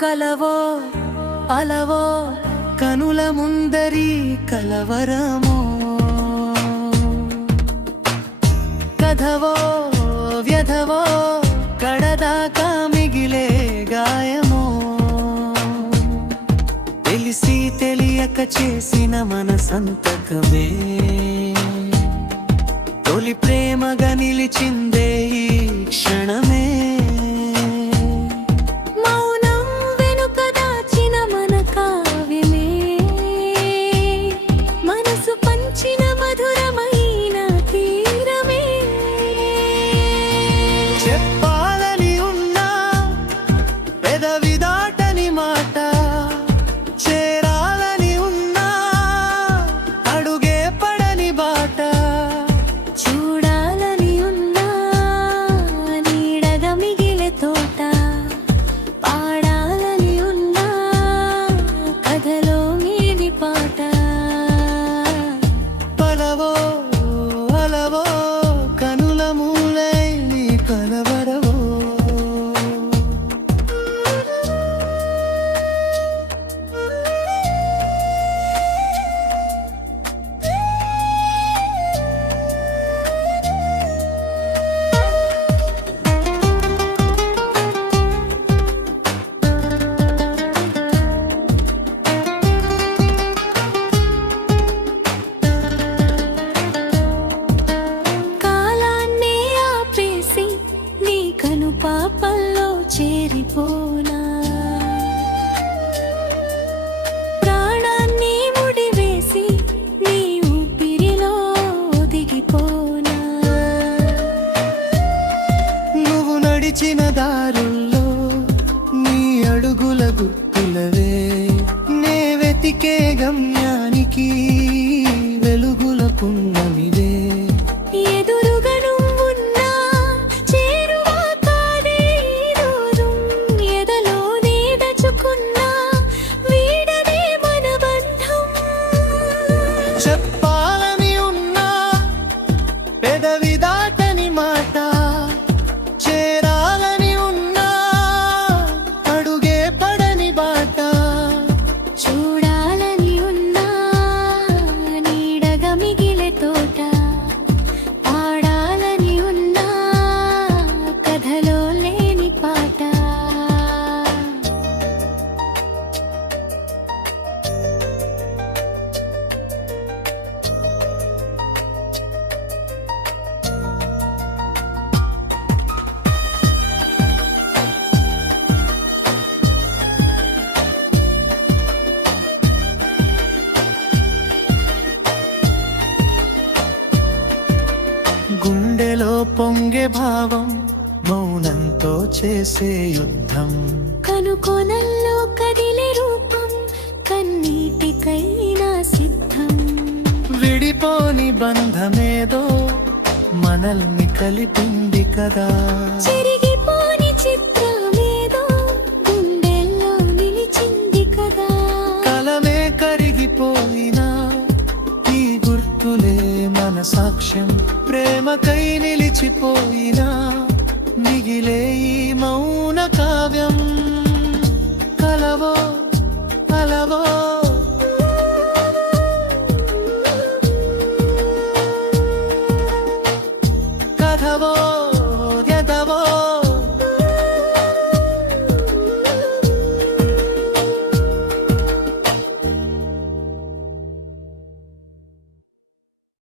కలవో అలవో కనుల ముందరి కలవరమో కథవో వ్యధవో కడదాకా మిగిలే గాయమో తెలిసి తెలియక చేసిన మన సంతకమే తొలి ప్రేమగా నిలిచిందే ఈ క్షణమే చెప్పాలని ఉన్నా పెదవి దాటని మాట చేరాలని ఉన్నా అడుగే పడని బాట చూడాలని ఉన్నా నీడగా మిగిలే తోట పాడాలని ఉన్నా కథలో మీది పాట పలవో అలవో కనుల మూలై నీ కలవరవో పాపల్లో చేరిపోనా ప్రాణాన్ని ముడివేసి నీ ఊపిరిలో ఒదిగిపోనా నువ్వు నడిచిన దారుల్లో నీ అడుగుల గుర్తులవే నే వెతికే గమ్యానికి వెలుగుల పున్నమివే చెప్పాలని ఉన్నా పెదవి దాటని మాట చేరాలని ఉన్నా అడుగే పడని బాట చూడాలని ఉన్నా నీడగా మిగిలే తోట పాడాలని ఉన్నా కథలో లేని పాట గుండెలో పొంగే భావం మౌనంతో చేసే యుద్ధం కనుకొనల్లో కదిలే రూపం కన్నీటికైనా సిద్ధం విడిపోని బంధమేదో మనల్ని కలిపింది కదా చెరిగిపోని చిత్రమేదో గుండెల్లో నిలిచింది కదా కలమే కరిగిపోయినా ఈ గుర్తులే మన సాక్ష్యం ప్రేమకై నిలిచిపోయినా మిగిలే ఈ మౌన కావ్యం కలవో